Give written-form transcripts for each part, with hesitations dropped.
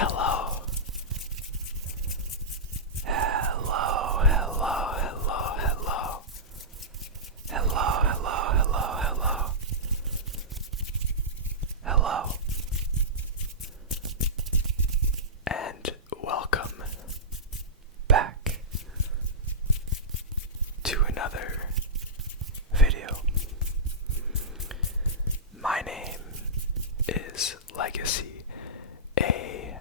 Hello. Hello, hello, hello, hello. Hello, hello, hello, hello. Hello. And welcome back to another video. My name is Legacy ASMR.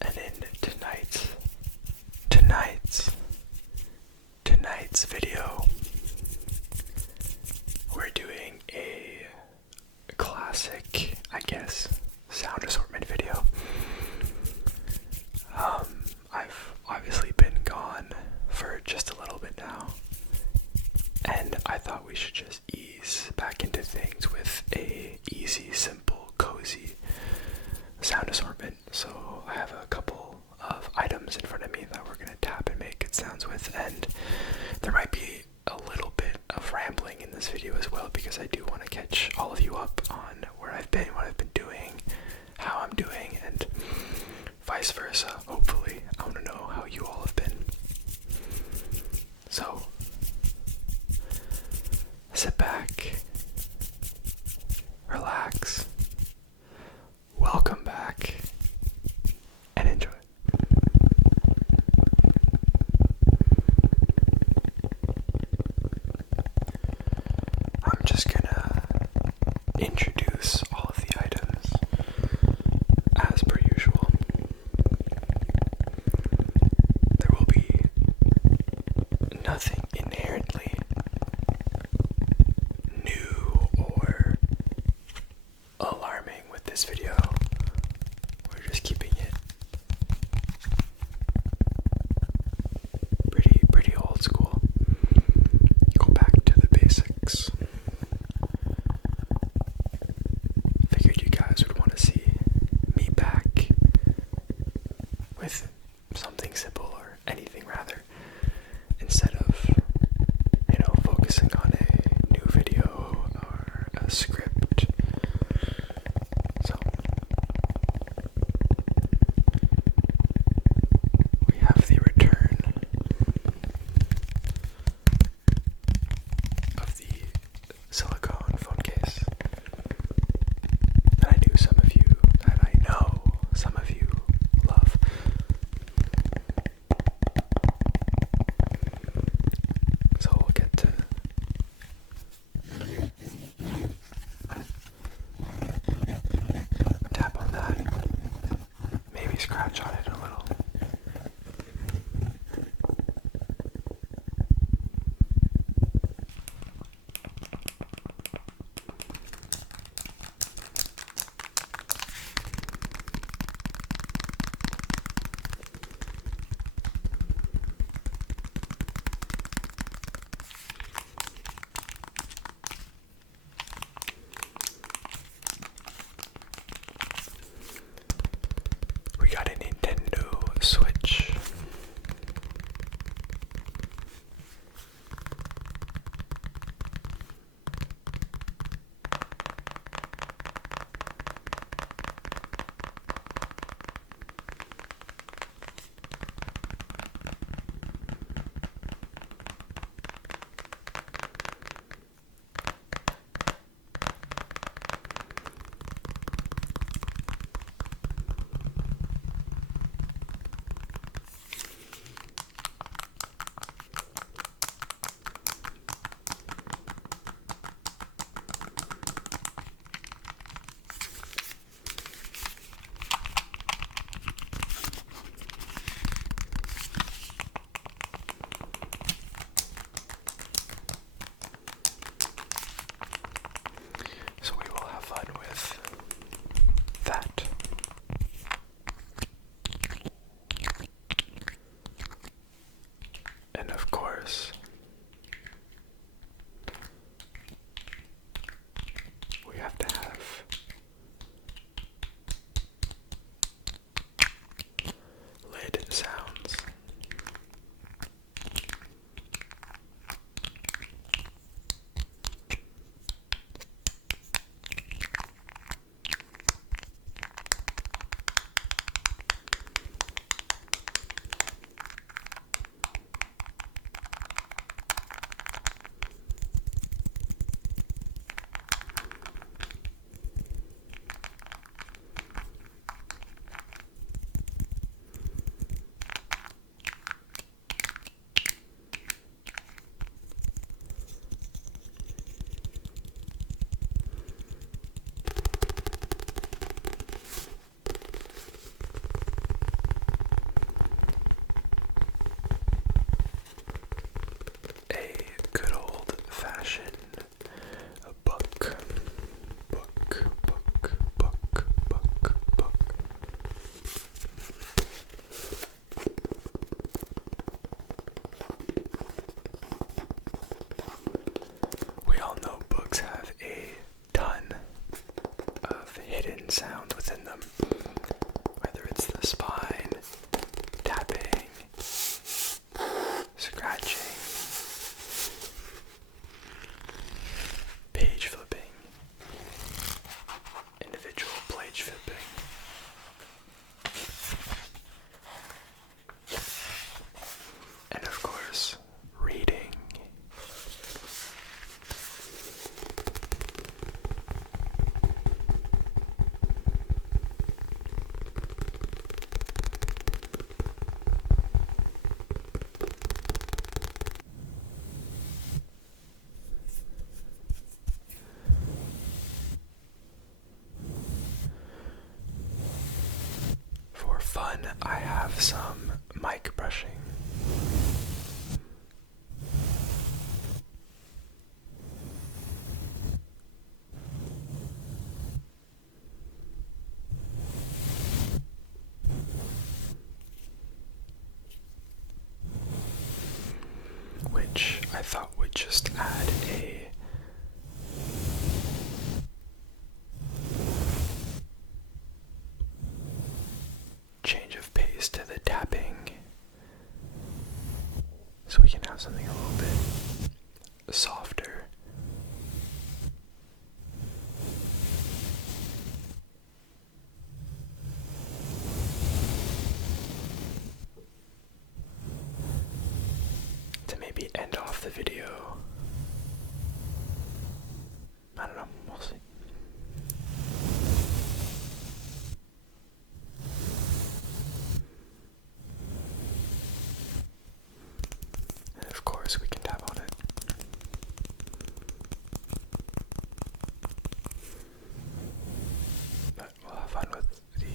And in tonight's video, we're doing a classic, I guess, sound assortment video. I've obviously been gone for just a little bit now, and I thought we should just ease back into things with a easy, simple, cozy sound assortment. So I have a couple of items in front of me that we're going to tap and make good sounds with, and there might be a little bit of rambling in this video as well, because I do want to catch all of you up on where I've been, what I've been doing, how I'm doing, and vice versa. Hopefully, I want to know how you all have been. So, sit back, relax, welcome back, and enjoy. I'm just gonna introduce all of the items as per usual. There will be nothing inherently new or alarming with this video. We're just keeping it pretty old school. Go back to the basics. Figured you guys would want to see me back with something simple, or anything rather, instead of, focusing on a new video or a script. So, we have the return of the silicone phone case that I know some of you love. one, I have some mic brushing. Which I thought would just add a change of pace to the tapping, so we can have something a little bit softer. To maybe end off the video. I don't know, we'll see. And of course we can tap on it. But we'll have fun with the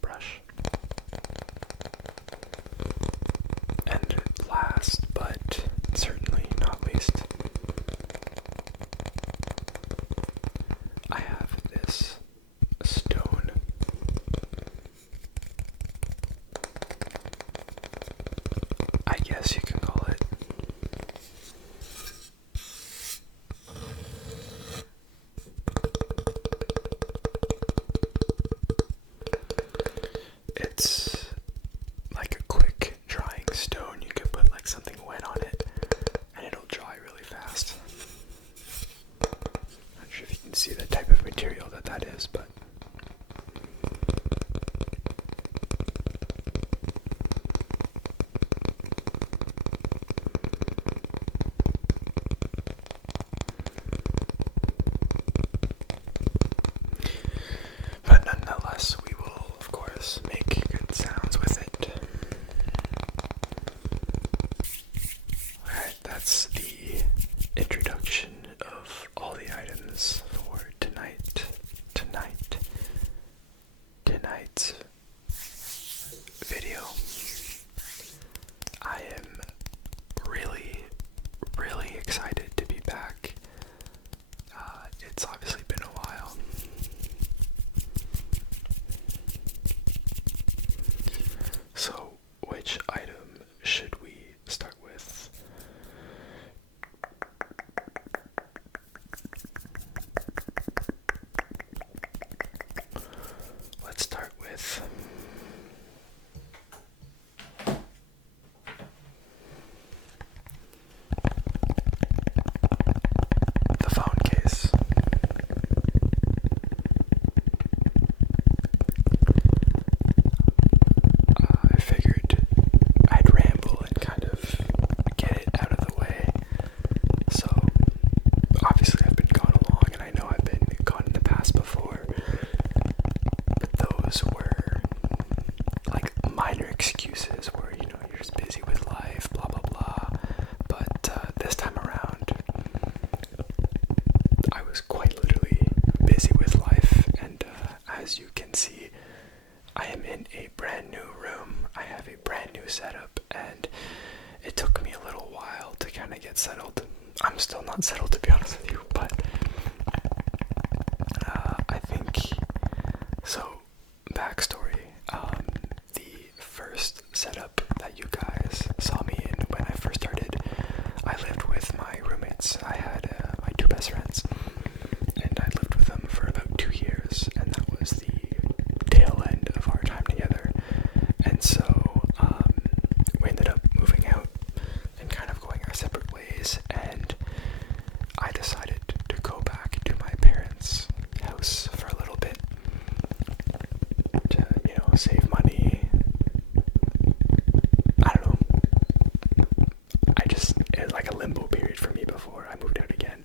brush. And last, but certainly not least, I have this stone. I guess you can call it. It's like a quick drying stone. You could put like something wet on it and it'll dry really fast. Not sure if you can see the type of material that is, but nonetheless, we will, of course, make good sounds with it. Alright, that's the introduction of all the items for tonight's video. I am really, really excited to be back. It's obviously been a while. So, which item should we start with? Let's start with the phone case. I figured I'd ramble and kind of get it out of the way. So, obviously I've been gone along, and I know I've been gone in the past before, but those were like minor excuses where, you know, you're just busy with life, blah blah blah. But this time around, I was quite literally busy with life, and as you can see, I am in a brand new room. I have a brand new setup, and it took me a little while to kind of get settled. I'm still not settled, to be honest with you, but I think so. Backstory: the first setup that you guys saw me in when I first started, I lived with my roommates. I had my two best friends, and I lived with them for about 2 years, and that was the tail end of our time together. And so we ended up moving out and kind of going our separate ways, and I decided to go back to my parents' house for a little bit to, you know, save money. I don't know. It was like a limbo period for me before I moved out again.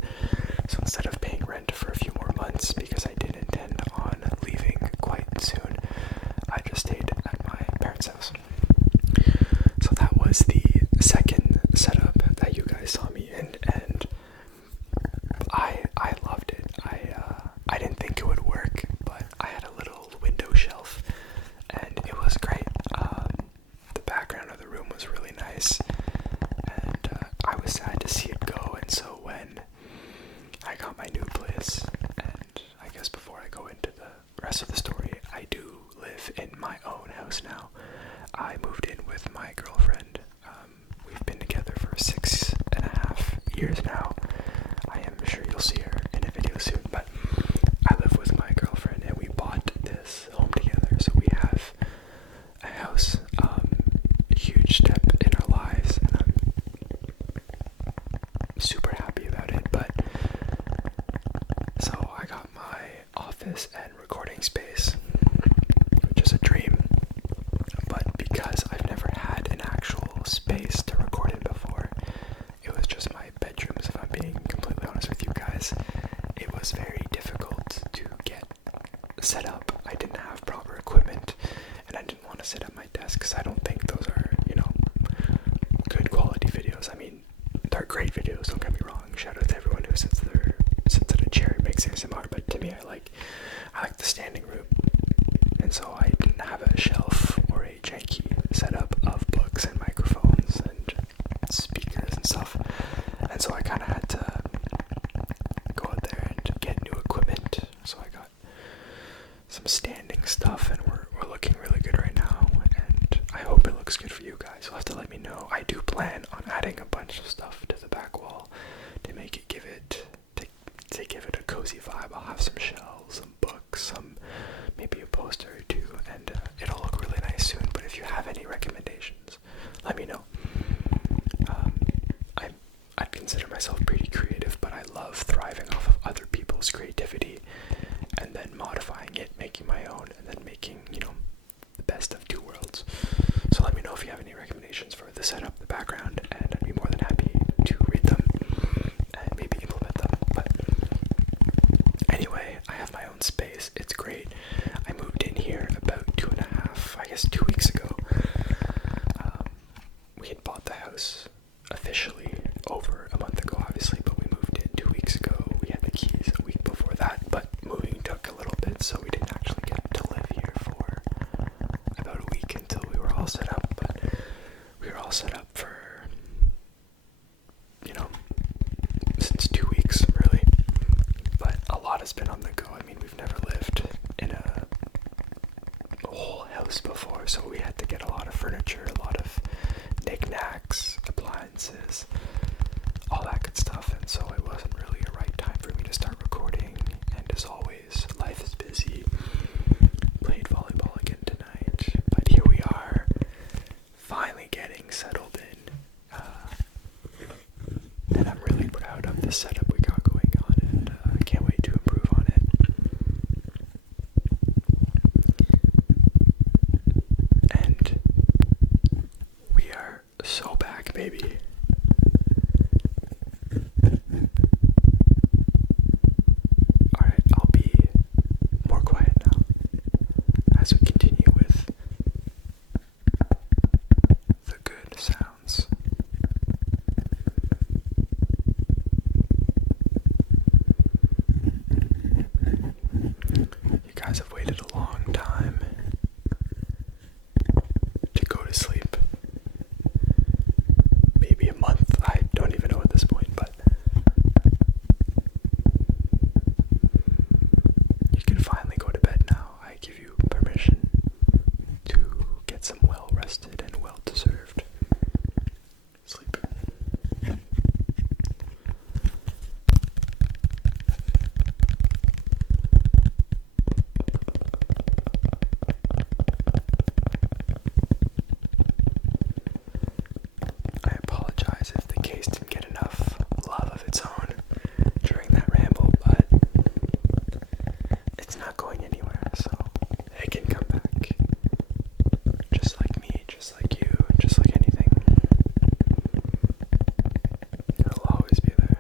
So instead of paying rent for a few more months, because I did intend on leaving quite soon, I just stayed at my parents' house. I moved in with my girlfriend. We've been together for 6.5 years now. I am sure you'll see her in a video soon, but I live with my girlfriend and we bought this home together. So we have a house, a huge step in our lives, and I'm super happy about it. But so I got my office and recording space, which is a dream, but because I've never had an actual space to record in before, it was just my bedrooms. If I'm being completely honest with you guys, it was very difficult to get set up. I didn't have proper equipment, and I didn't want to sit at my desk because I don't think those are, good quality videos. I mean, they're great videos, don't get me wrong. Shout out to everyone who sits at a chair and makes ASMR, but to me, I like the standing room. And so I didn't have a shelf or a janky setup of books and microphones and speakers and stuff. And so I kind of had to go out there and get new equipment. So I got some standing stuff, and we're looking really good right now. And I hope it looks good for you guys. You'll have to let me know. I do plan on adding a bunch of stuff to the back wall to make it give it a cozy vibe. I'll have some shelves, some books, maybe a poster or two, and it'll look really nice soon. But if you have any recommendations, let me know. I'd consider myself pretty creative, but I love thriving off of other people's creativity and then modifying it, making my own, and then making, the best of two worlds. So let me know if you have any recommendations for the setup, the background, and I'd be more than happy to read them and maybe implement them. But anyway, I have my own space. It's great. I moved in here about 2 weeks ago. We had bought the house officially over a month ago, obviously, but we moved in 2 weeks ago. We had the keys a week before that, but moving took a little bit, so we didn't actually get to live here for about a week until we were all set up. But we were all set up for, since 2 weeks, really. But a lot has been on the go. I mean, we've never lived in a whole house before, so we had to get a lot of furniture, a lot of knickknacks, appliances, all that good stuff, and so it wasn't really a right time for me to start recording. And as always, life is busy. Played volleyball again tonight, but here we are, finally getting settled in, and I'm really proud of the setup we got going on, and I can't wait to improve on it. And we are so back, baby. Alright, I'll be more quiet now as we continue with the good sounds. You guys have waited a long time to go to sleep. Maybe a month, I don't even know at this point, but you can finally go to bed now. I give you permission to get some well-rested and well-deserved sleep. I apologize if the case didn't get enough love of its own during that ramble, but it's not going anywhere, so it can come back. Just like me, just like you, just like anything. It'll always be there.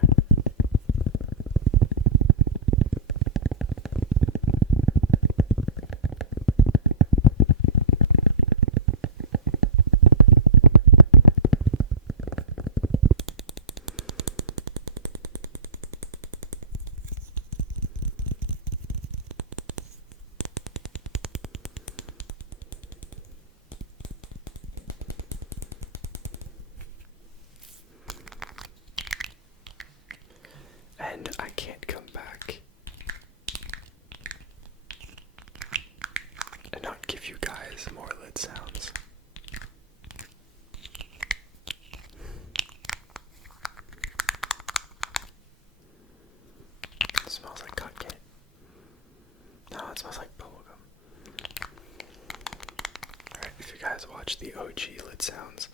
watch the OG lid sounds,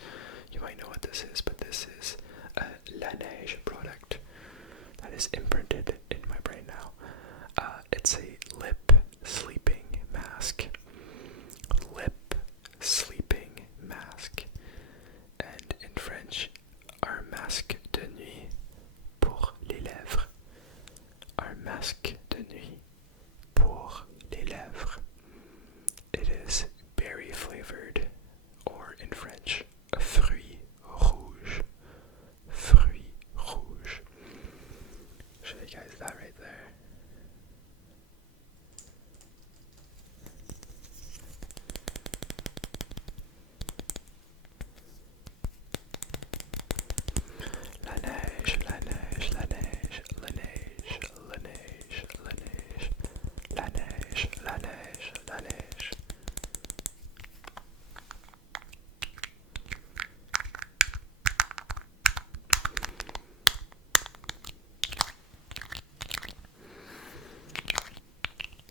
you might know what this is, but this is a La Neige product that is imprinted in my brain now. It's a lip sleeping mask. Lip sleeping mask. And in French, un masque de nuit pour les lèvres. Un masque de nuit pour les lèvres. It is berry flavored, or in French, a fruit rouge. Fruit rouge. Show you guys that right there. La neige, la neige, la neige, la neige, la neige, la neige, la neige, la neige, la neige.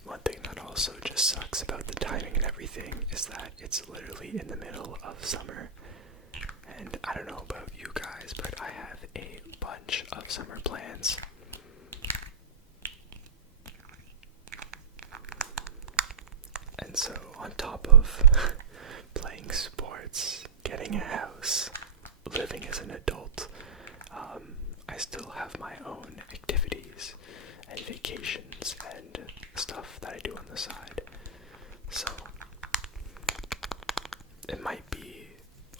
One thing that also just sucks about the timing and everything is that it's literally in the middle of summer. And I don't know about you guys, but I have a bunch of summer plans. And so on top of playing sports, getting a house, living as an adult, I still have my own activities and vacations and stuff that I do on the side. So it might be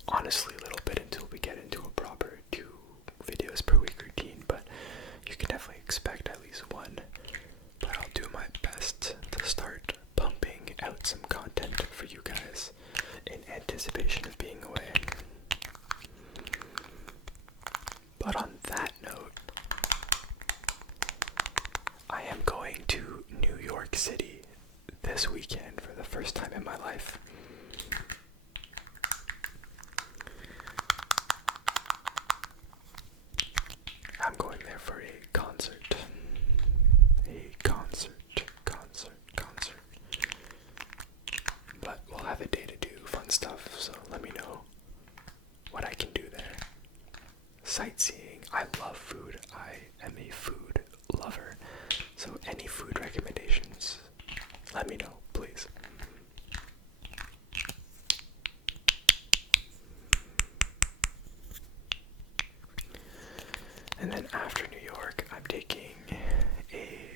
honestly a little bit until we get into a proper 2 videos per week routine, but you can definitely expect at least one. But I'll do my best to start pumping out some content for you guys in anticipation of being away. But on that note, I am going to New York City this weekend for the first time in my life. I'm going there for a concert. Concert. But we'll have a day to do fun stuff, so let me know what I can do there. Sightseeing. I love food. I am a food lover. So any food recommendations, let me know, please. And then after New York, I'm taking a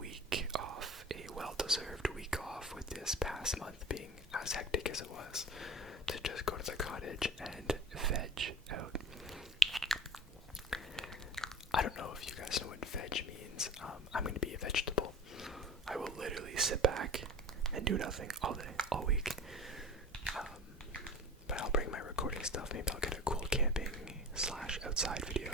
week off, a well-deserved week off, with this past month being as hectic as it was, to just go to the cottage and veg out. I don't know if you guys know what veg means. I'm going to be a vegetable. I will literally sit back and do nothing all day, all week. But I'll bring my recording stuff. Maybe I'll get a cool camping / outside video.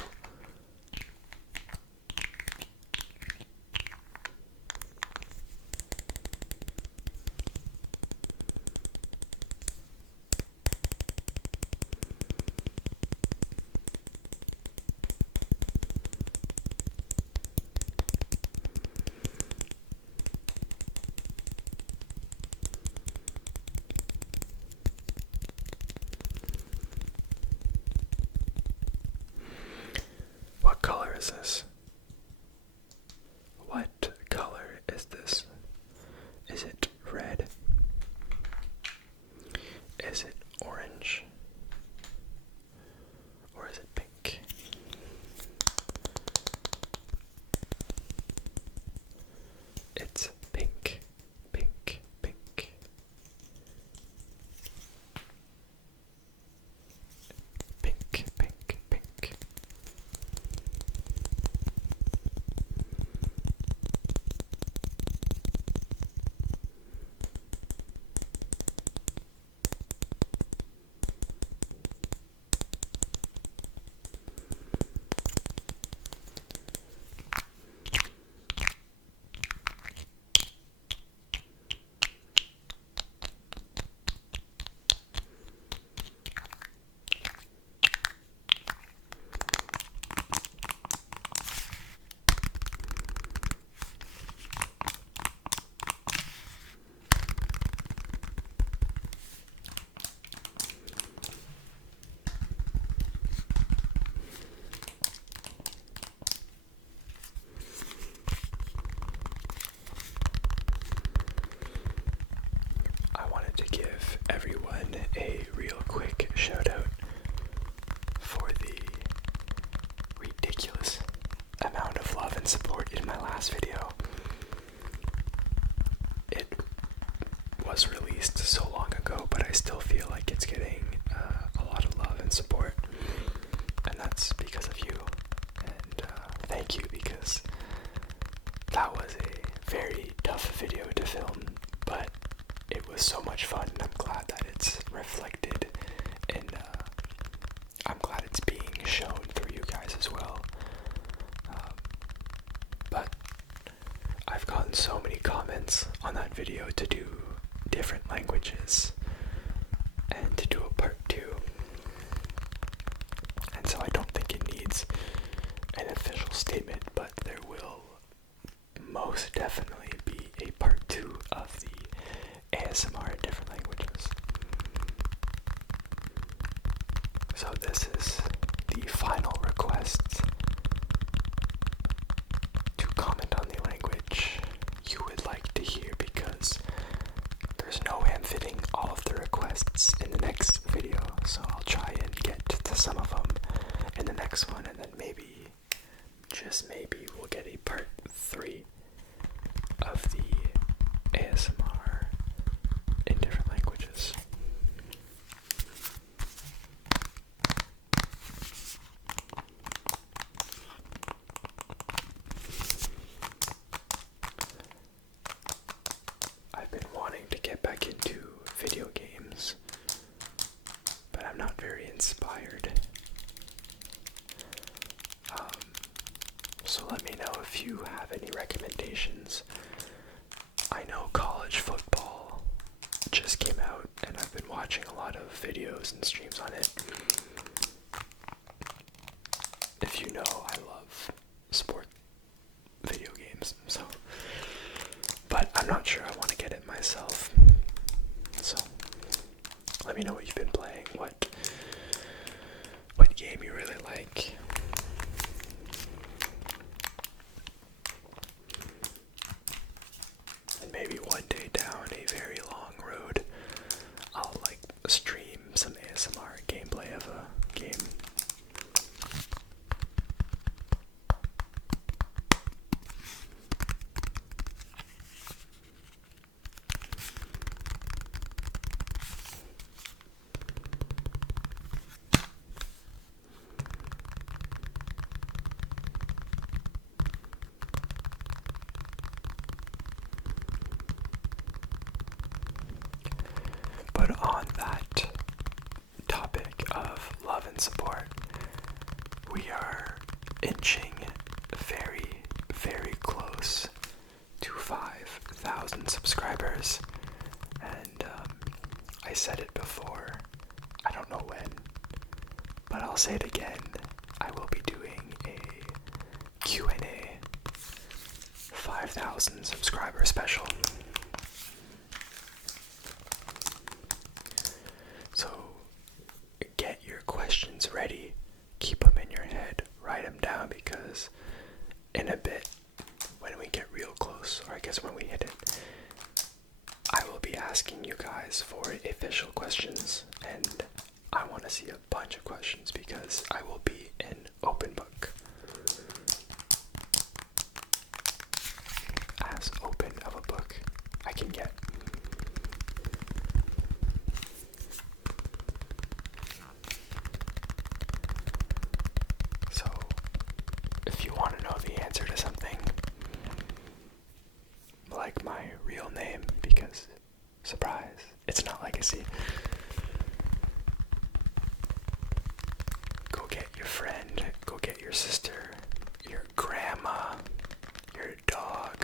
What color is this? What color is this? Is it red? Is it orange? Or is it pink? It's pink, pink, pink. Pink, pink, pink. so many comments on that video to do different languages and to do a part 2. And so I don't think it needs an official statement, but there will most definitely be a part 2 of the ASMR in different languages. So this is the final request to comment on the language you would like to hear, because there's no way I'm fitting all of the requests in the next video, so I'll try and get to some of them in the next one, and then maybe, just maybe, we'll get a part 3 of the ASMR in different languages. I've been wanting to get back into video games, but I'm not very inspired. So let me know if you have any recommendations. I know college football just came out, and I've been watching a lot of videos and streams on it. If you know, I love sport video games, so, but I'm not sure I want to get it myself. So let me know what you've been playing, what game you really like. And maybe one day down a very long road, I'll stream some ASMR gameplay of a game. But on that topic of love and support, we are inching very, very close to 5,000 subscribers. And I said it before, I don't know when, but I'll say it again. I will be doing a Q&A 5,000 subscriber special. So get your questions ready, keep them in your head, write them down, because in a bit, when we get real close, or I guess when we hit it, I will be asking you guys for official questions, and I want to see a bunch of questions because I will be an open book. As open of a book I can get. So, if you want to know the answer to something, like my real name, because, surprise, it's not legacy, go get your friend, go get your sister, your grandma, your dog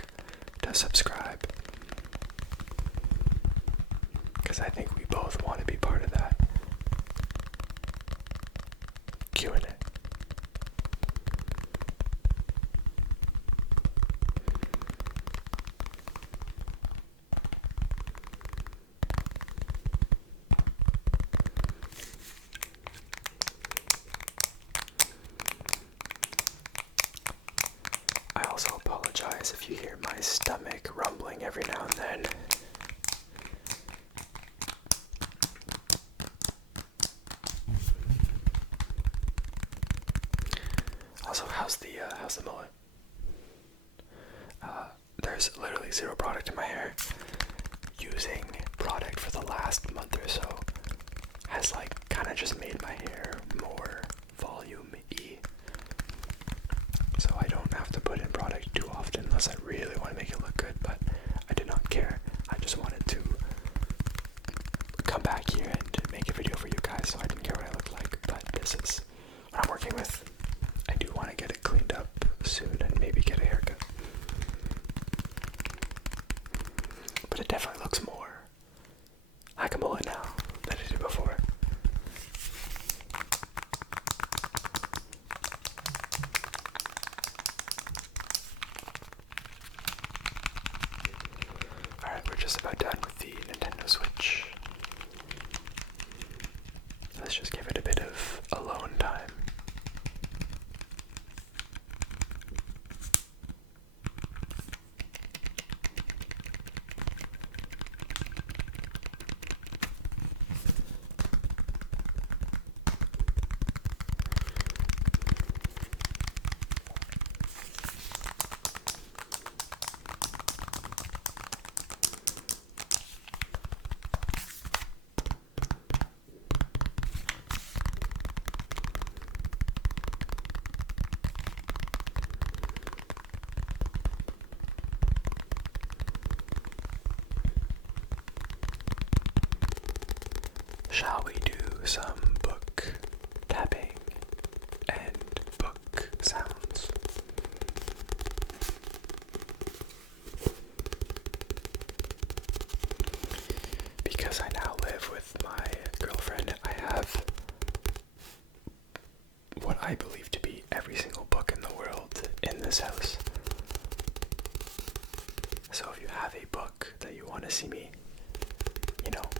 to subscribe. Because I think we both want to be part of that Q&A. I also apologize if you hear my stomach rumbling every now and then. Also, how's the mullet? There's literally zero product in my hair. Using product for the last month or so has kind of just made my hair more volume-y. So I don't have to put in product too often unless I really want to make it look good, but I did not care. I just wanted to come back here and make a video for you guys, so I didn't care what I looked like, but this is what I'm working with. I do want to get it cleaned up soon and maybe get a haircut. shall we do some book tapping and book sounds? Because I now live with my girlfriend, I have what I believe to be every single book in the world in this house. So if you have a book that you want to see me,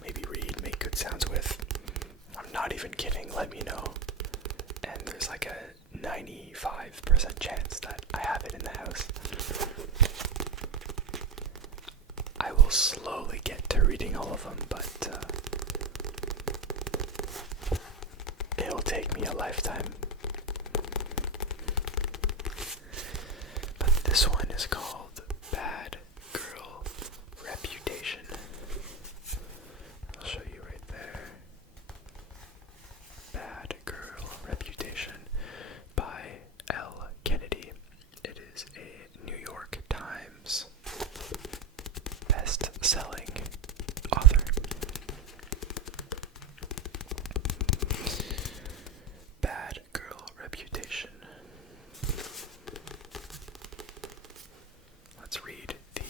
maybe read, make good sounds with, I'm not even kidding, let me know. And there's like a 95% chance that I have it in the house. I will slowly get to reading all of them, but it'll take me a lifetime. But this one is called Bad Girl Reputation. I'll show you right there. Bad Girl Reputation by L. Kennedy. It is a New York Times best-selling author. Bad Girl Reputation. Let's read the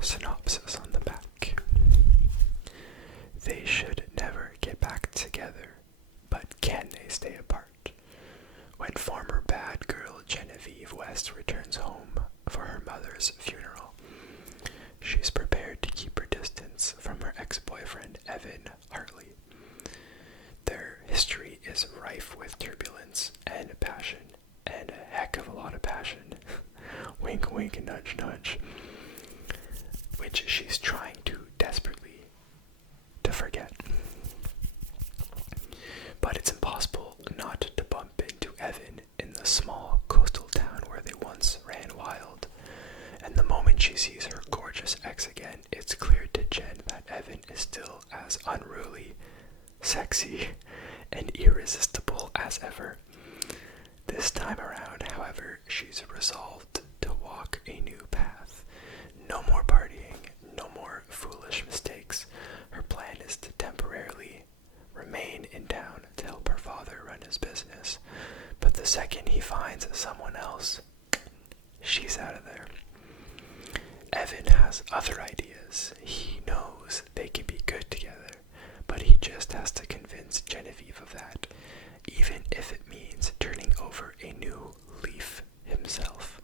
synopsis on the back. They should never get back together, but can they stay apart? When former bad girl Genevieve West returns home for her mother's funeral, she's prepared to keep her distance from her ex-boyfriend Evan Hartley. Their history is rife with turbulence and passion, and a heck of a lot of passion. Wink, wink, nudge, nudge. Which she's trying to desperately to forget. But it's impossible not to bump into Evan in the small coastal town where they once ran wild. And the moment she sees her gorgeous ex again, it's clear to Jen that Evan is still as unruly, sexy, and irresistible as ever. This time around, however, she's resolved to walk a new path. No more partying, no more foolish mistakes. Her plan is to temporarily remain in town to help her father run his business. But the second he finds someone else, she's out of there. Evan has other ideas. He knows they can be good together, but he just has to convince Genevieve of that, even if it means turning over a new leaf himself.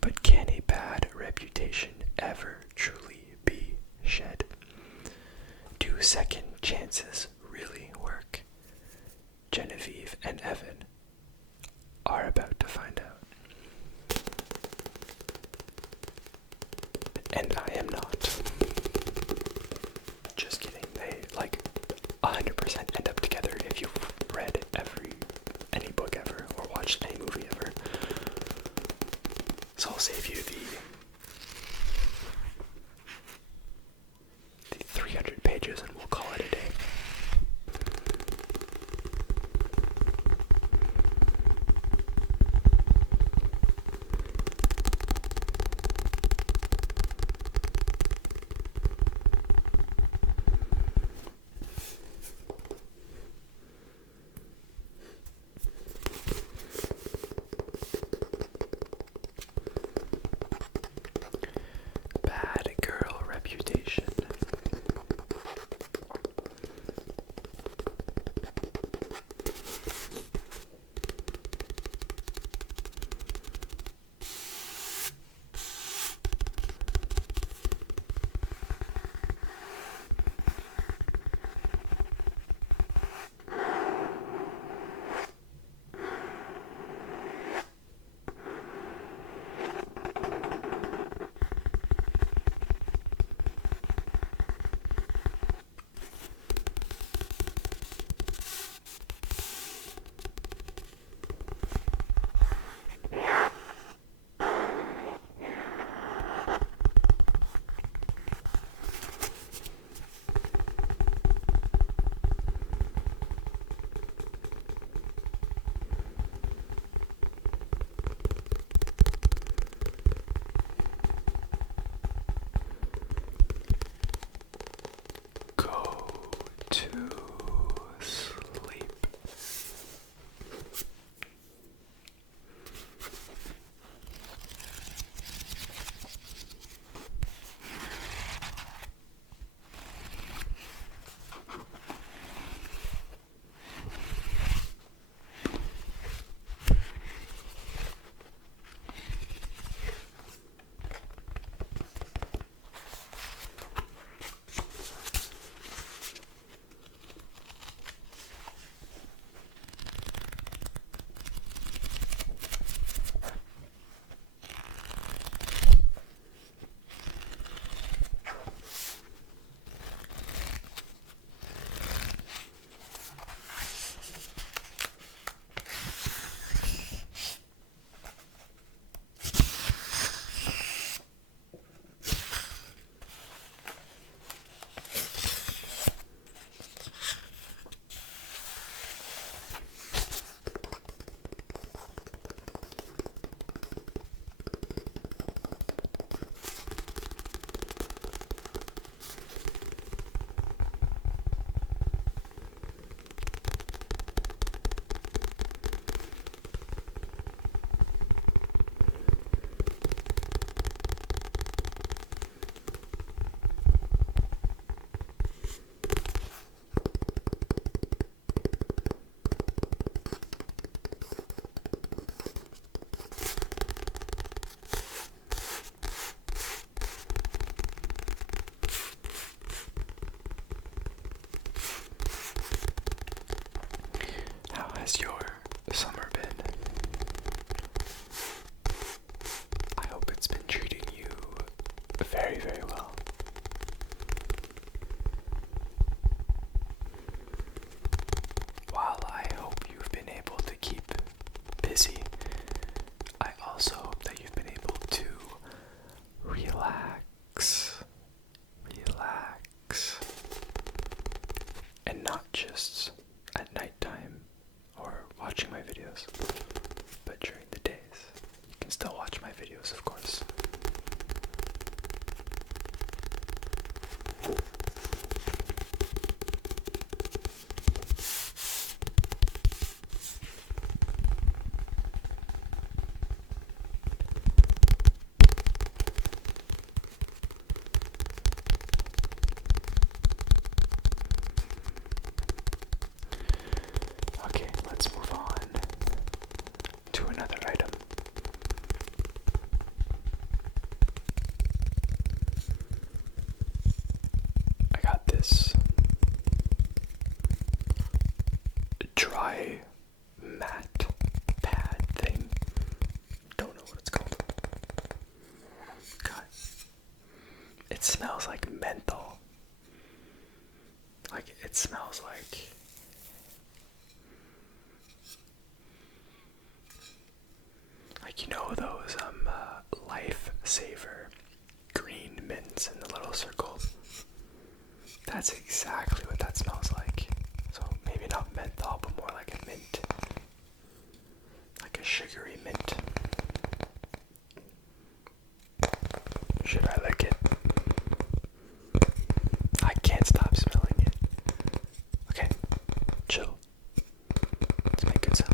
But can a bad reputation ever truly be shed? Do second chances really work? Genevieve and Evan are about to find out. And I am not. Just kidding. They 100% end up together has your summer been? I hope it's been treating you very, very well. While I hope you've been able to keep busy, I also hope that you've been able to relax, and not just at nighttime or watching my videos, but during the days. You can still watch my videos, of course. Okay, let's move on to another item. I got this dry mat pad thing. Don't know what it's called. God. It smells like menthol. Like, it smells like you know those Lifesaver green mints in the little circle? That's exactly what that smells like. So maybe not menthol, but more like a mint. Like a sugary mint. Should I lick it? I can't stop smelling it. Okay, chill. Let's make good sounds.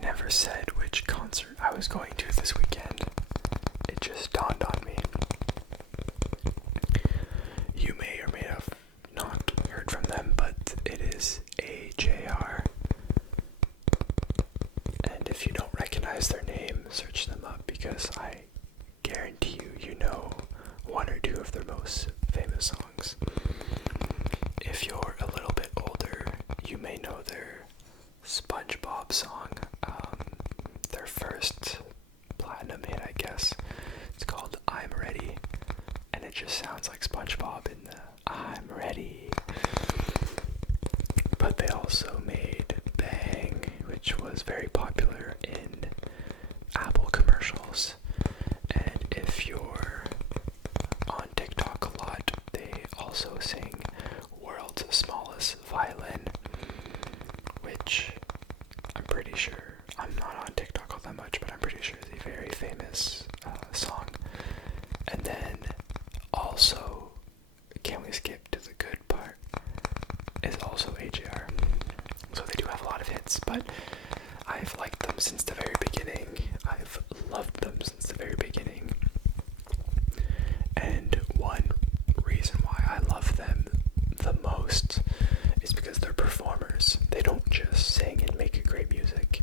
Never said which concert I was going to this weekend. It just dawned on me. You may or may have not heard from them, but it is AJR. And if you don't recognize their name, search them up, because I guarantee you know one or two of their most famous songs. If you're a little bit older, you may know their SpongeBob song. Their first platinum hit, I guess. It's called I'm Ready, and it just sounds like SpongeBob in the I'm Ready. But they also made Bang, which was very popular in Apple commercials. And if you're on TikTok a lot, they also sing World's Smallest Violin, which I'm pretty sure, I'm not on TikTok all that much, but I'm pretty sure it's a very famous song. And then also, Can We Skip to the Good Part is also AJR. So they do have a lot of hits, but I've liked them since the very beginning. I've loved them since the very beginning. And one reason why I love them the most is because they're performers. They don't just sing and make great music.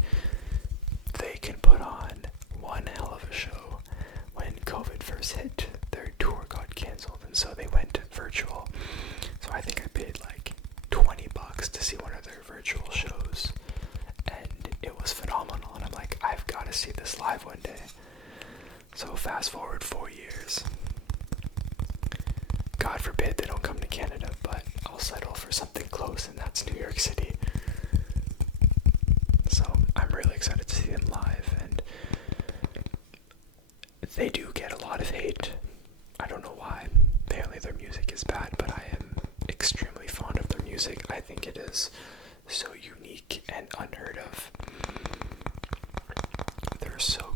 They can put on one hell of a show. When COVID first hit, their tour got canceled, and so they went virtual. So I think I paid like $20 to see one of their virtual shows, and it was phenomenal. And I'm like, I've got to see this live one day. So fast forward 4 years. God forbid they don't come to Canada, but I'll settle for something close, and that's New York City. So I'm really excited to see them live, and they do get a lot of hate. I don't know why. Apparently their music is bad, but I am extremely fond of their music. I think it is so unique and unheard of. They're so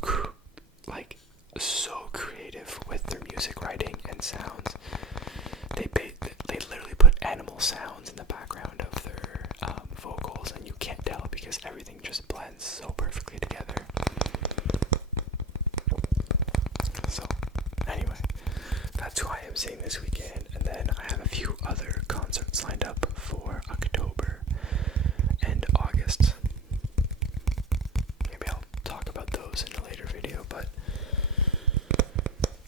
creative with their music writing and sounds. They literally put animal sounds in the background of their vocals, and you can't tell because everything just blends so perfectly together. So, anyway, that's who I am seeing this weekend, and then I have a few other concerts lined up for October and August. Maybe I'll talk about those in a later video, but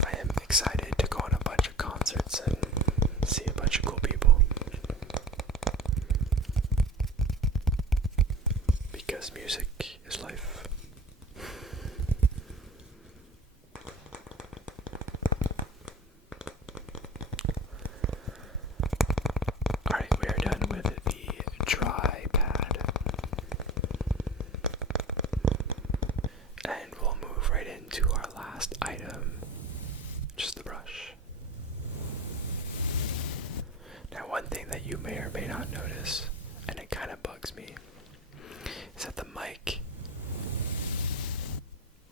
I am excited to go on a bunch of concerts and see a bunch of cool people. Because music is life. Alright, we are done with the dry pad. And we'll move right into our last item, just the brush. Now, one thing that you may or may not notice, and it kind of bugs me, is that the mic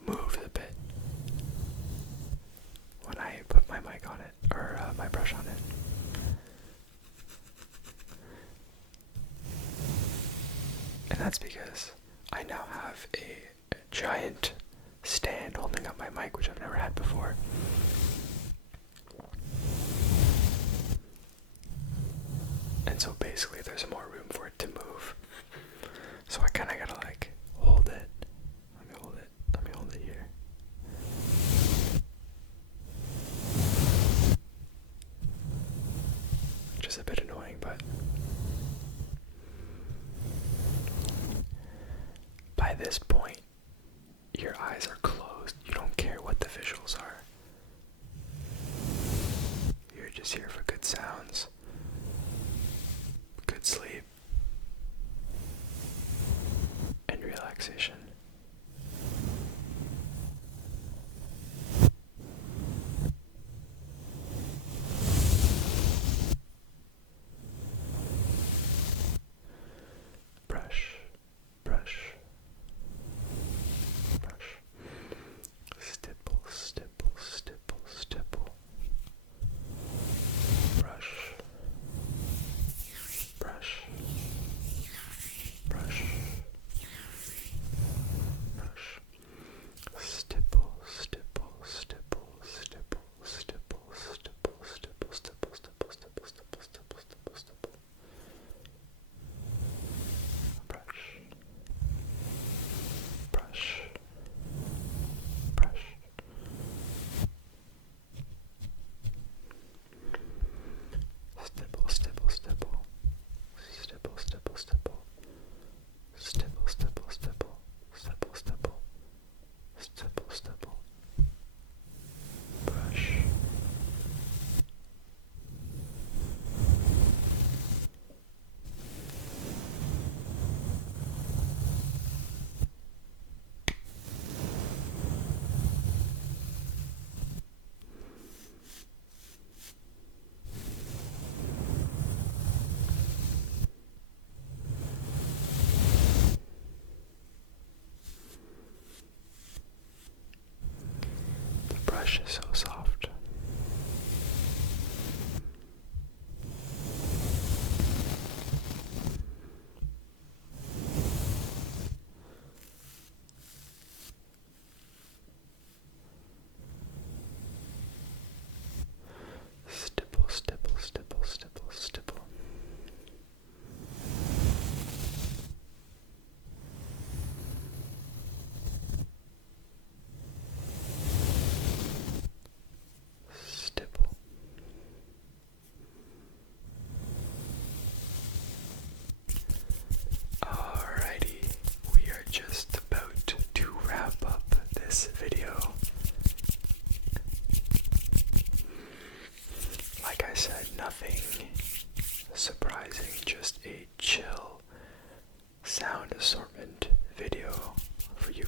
moves a bit when I put my mic on it, or my brush on it. And that's because I now have a giant stand holding up my mic, which I've never had before. And so basically there's more room for it to move. So I kind of gotta like hold it. Let me hold it here. Which is a bit annoying, but by this point, your eyes are closed. You don't care what the visuals are. You're just here for good sounds, good sleep, and relaxation. Brush, brush, brush. Stipple, stipple, stipple, stipple. Brush, brush, brush, brush. Stipple, stipple, stipple, stipple, stipple, stipple, stipple, stipple, stipple, stipple, stipple, stipple, stipple, stipple. Brush, brush, brush. Stipple, stipple, stipple. Stipple, stipple, stipple. Stipple, stipple, stipple. Stipple, stipple. Stipple, stipple. Brush. The brush is so soft.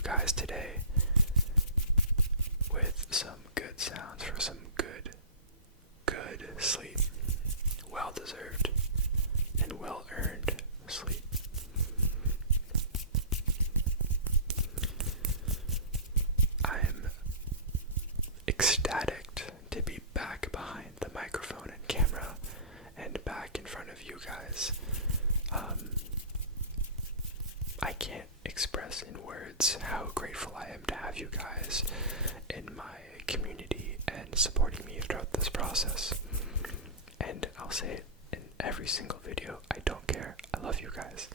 guys today with some good sounds for some good sleep. Well deserved and well earned sleep. I'm ecstatic to be back behind the microphone and camera and back in front of you guys. I can't express in words how grateful I am to have you guys in my community and supporting me throughout this process. And I'll say it in every single video, I don't care. I love you guys.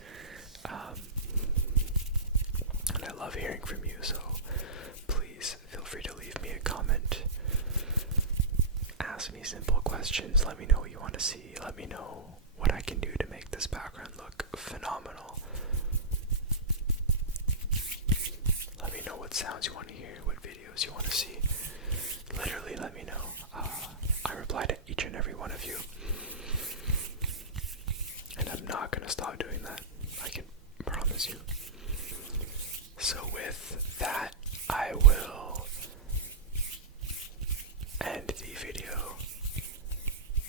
And I love hearing from you, so please feel free to leave me a comment. Ask me simple questions. Let me know what you want to see. Let me know what I can do to make this background look phenomenal. Let me know what sounds you want to hear, what videos you want to see. Literally, let me know. I reply to each and every one of you. And I'm not going to stop doing that. I can promise you. So with that, I will end the video.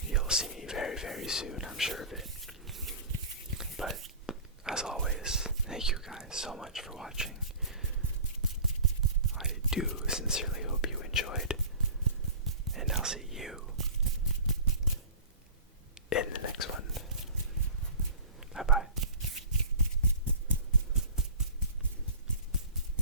You'll see me very, very soon, I'm sure of it. But as always, thank you guys so much for watching. I do sincerely hope you enjoyed.